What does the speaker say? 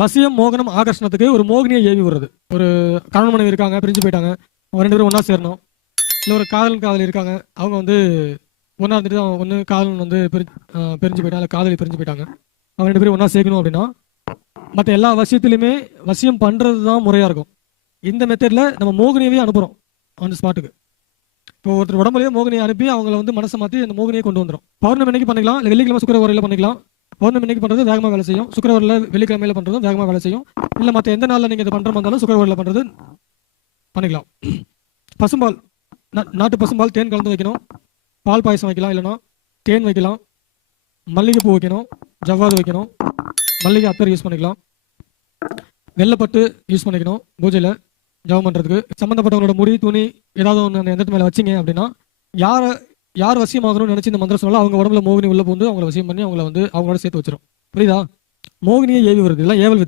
வசியம் மோகனம் ஆகர்ஷணத்துக்கு ஒரு மோகினியை ஏவி விடுறது. ஒரு கணவன் மனைவி இருக்காங்க, பிரிஞ்சு போயிட்டாங்க, அவங்க 2 பேரும் ஒன்றா சேரணும். இல்லை ஒரு காதலி இருக்காங்க, அவங்க வந்து ஒன்றா இருந்துட்டு ஒன்று காதலன் வந்து பிரிஞ்சு போயிட்டாங்க, இல்லை காதலி பிரிஞ்சு போயிட்டாங்க, அவங்க 2 பேரும் ஒன்றா சேர்க்கணும் அப்படின்னா மற்ற எல்லா வசியத்துலையுமே வசியம் பண்ணுறது தான் முறையாக இருக்கும். இந்த மெத்தடில் நம்ம மோகினியவே அனுப்புகிறோம் அந்த ஸ்பாட்டுக்கு. இப்போ ஒருத்தர் உடம்புலேயே மோகினியை அனுப்பி அவங்கள வந்து மனசை மாற்றி அந்த மோகினியை கொண்டு வந்துடும். பௌர்ணமி அன்னைக்கு பண்ணிக்கலாம், இல்லை வெள்ளிக்கிழமை சுக்கிரவாரையில் பண்ணிக்கலாம். பௌர்ணமி அன்னைக்கு பண்ணுறது வேகமாக வேலை செய்யும், சுக்கிரவாரில் வெள்ளிக்கிழமையில் பண்ணுறதும் வேகமாக வேலை செய்யும். இல்லை மற்ற எந்த நாளில் நீங்கள் இதை பண்ணுற மாதிரி இருந்தாலும் சுக்கிரவாரில் பண்ணுறது பண்ணிக்கலாம். பசும்பால், நாட்டு பசும்பால், தேன் கலந்து வைக்கணும். பால் பாயசம் வைக்கலாம், இல்லைனா தேன் வைக்கலாம். மல்லிகைப்பூ வைக்கணும், ஜவ்வாது வைக்கணும், மல்லிகை அத்தர் யூஸ் பண்ணிக்கலாம். வெள்ளைப்பட்டு யூஸ் பண்ணிக்கணும் பூஜையில் ஜபம் பண்ணுறதுக்கு. சம்மந்தப்பட்டவங்களோட முடி துணி ஏதாவது ஒன்று அந்த எந்தத்து மேலே வச்சிங்க அப்படின்னா யார் வசியமாகணும்னு நினச்சி இந்த மந்திரம் சொன்னாலும் அவங்க உடம்புல மோகினி உள்ள பூந்து அவங்கள வசியம் பண்ணி அவங்கள வந்து அவங்களோட சேர்த்து வச்சிடும். புரியுதா? மோகினியை ஏவி வருது, இல்லை ஏவல்